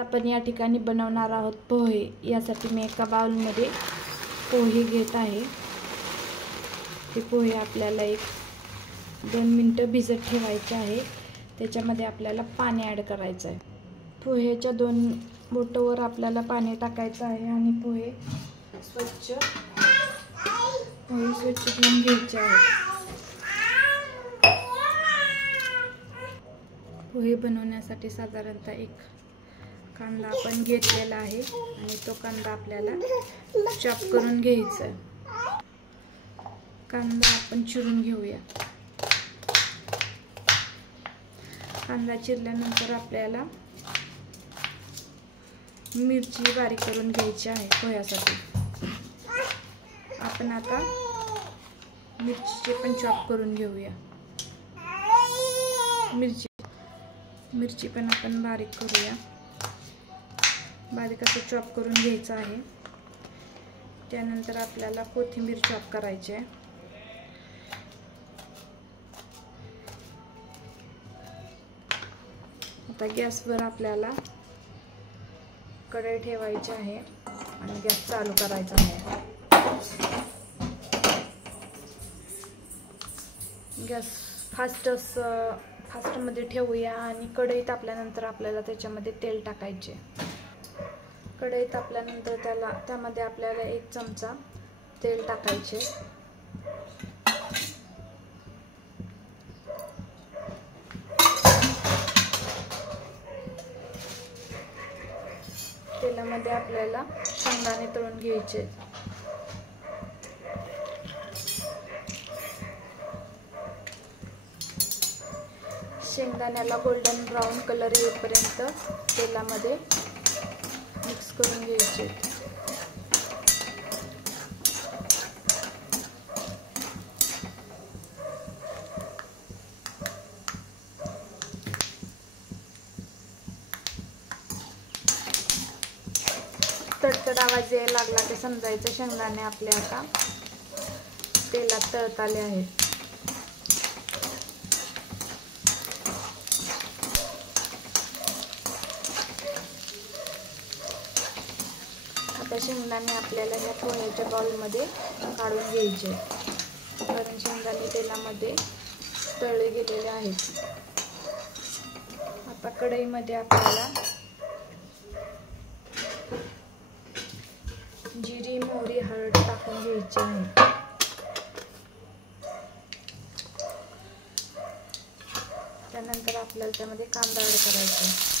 आपण या ठिकाणी बनवणार आहोत पोहे। यासाठी मी एका बाउलमध्ये पोहे घेत आहे। ते पोहे आपल्याला 1-2 मिनिटं भिजत ठेवायचे आहे। त्याच्यामध्ये आपल्याला पाणी ॲड करायचं आहे। पोहेच्या 2 बोटांवर आपल्याला पाणी टाकायचं आहे आणि पोहे स्वच्छ धुवून घ्यायचे आहेत। पोहे बनवण्यासाठी साधारणतः 1 कांदा आपण घेतलेला आहे आणि तो कांदा आपल्याला चॉप करून घ्यायचा आहे। कांदा आपण चिरून घेऊया। कांदा चिरल्यानंतर आपल्याला मिरची बारीक करून घ्यायची आहे पोह्यासाठी। आपण आता मिरचीचे पण चॉप करून घेऊया। मिरची पण आपण बारीक करूया। बारीक असं चॉप करून घ्यायचं आहे। त्यानंतर आपल्याला कोथिंबीर चॉप करायची आहे। आता गॅसवर आपल्याला कढई ठेवायची आहे आणि गॅस चालू करायचा आहे। गॅस फास्टमध्ये ठेवूया आणि कढई तापल्यानंतर आपल्याला त्याच्यामध्ये तेल टाकायचे। कढई तापल्यानंतर त्यामध्ये आपल्याला 1 चमचा तेल टाकायचे। तेलामध्ये आपल्याला शेंगदाणे तळून घ्यायचे। शेंगदाण्याला गोल्डन ब्राउन कलर येईपर्यंत तेलामध्ये मिक्स करून घ्यायचे। तडतड आवाज यायला लागला की समजायचं शेंगदाणे आपले आता तेलात तळताले आहेत। आता शेंगदाणे आपल्याला ह्या पोह्याच्या बाउलमध्ये काढून घ्यायचे, कारण शेंगदाणे तेलामध्ये तळले गेलेले आहेत। आता कढईमध्ये आपल्याला जिरी, मोहरी, हळद टाकून घ्यायची आहे। त्यानंतर आपल्याला त्यामध्ये कांदा ॲड करायचा।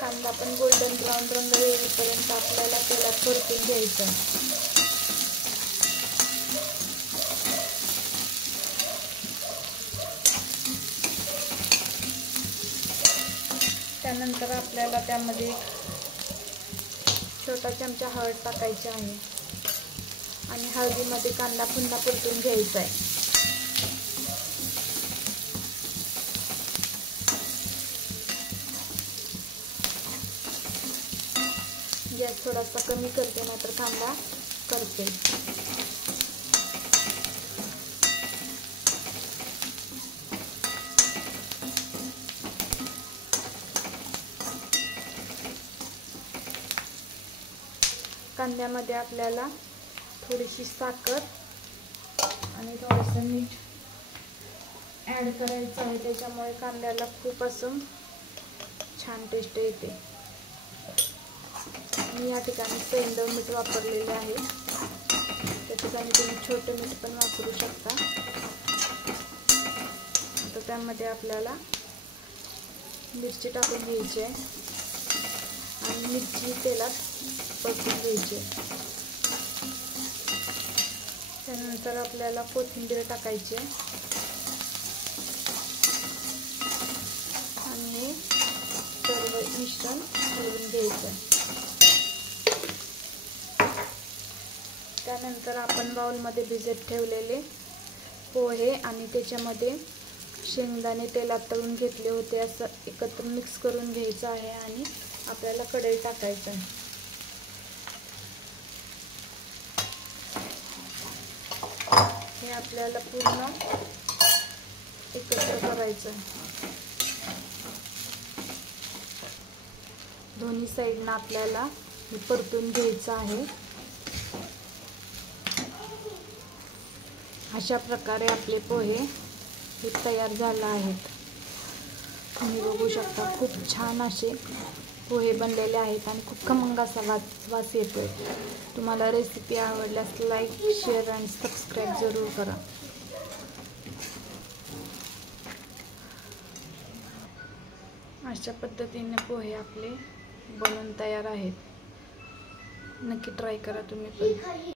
कांदा पण गोल्डन ब्राउन रंग येईपर्यंत आपल्याला तेलात परतून घ्यायचा। त्यानंतर आपल्याला त्यामध्ये 1 छोटा चमचा हळद टाकायची आहे आणि हळदीमध्ये कांदा पुन्हा परतून घ्यायचा आहे। गॅस थोडासा कमी करते, नाहीतर कांदा करते। कांद्यामध्ये आपल्याला थोडीशी साखर आणि थोडंसं मीठ ॲड करायचं आहे। त्याच्यामुळे कांद्याला खूप असं छान टेस्ट येते। मी या ठिकाणी सेंधव मीठ वापरलेले आहे। त्या ठिकाणी तुम्ही छोटे मीठ पण वापरू शकता। आता त्यामध्ये आपल्याला मिरची टाकून घ्यायची आहे आणि मिरची तेलात परतून घ्यायची। त्यानंतर आपल्याला कोथिंबीर टाकायची आणि सर्व मिश्रण हलवून घ्यायचं। त्यानंतर आपण बाउलमध्ये भिजत ठेवलेले पोहे आणि त्याच्यामध्ये शेंगदाणे तेलात तळून घेतले होते असं एकत्र मिक्स करून घ्यायचं आहे आणि आपल्याला कढई टाकायचं आहे। हे आपल्याला पूर्ण एकत्र करायचं. दोन्ही साईडनं आपल्याला हे परतून घ्यायचं आहे. अशा प्रकारे आपले पोहे हे तयार झाले आहेत. तुम्ही बघू शकता खूप छान असे पोहे बनलेले आहेत आणि खूप खमंग असा वास येतोय. तुम्हाला रेसिपी आवडल्यास लाईक, शेअर आणि सबस्क्राईब जरूर करा. अशा पद्धतीने पोहे आपले बनून तयार आहेत. नक्की ट्राय करा तुम्ही पण.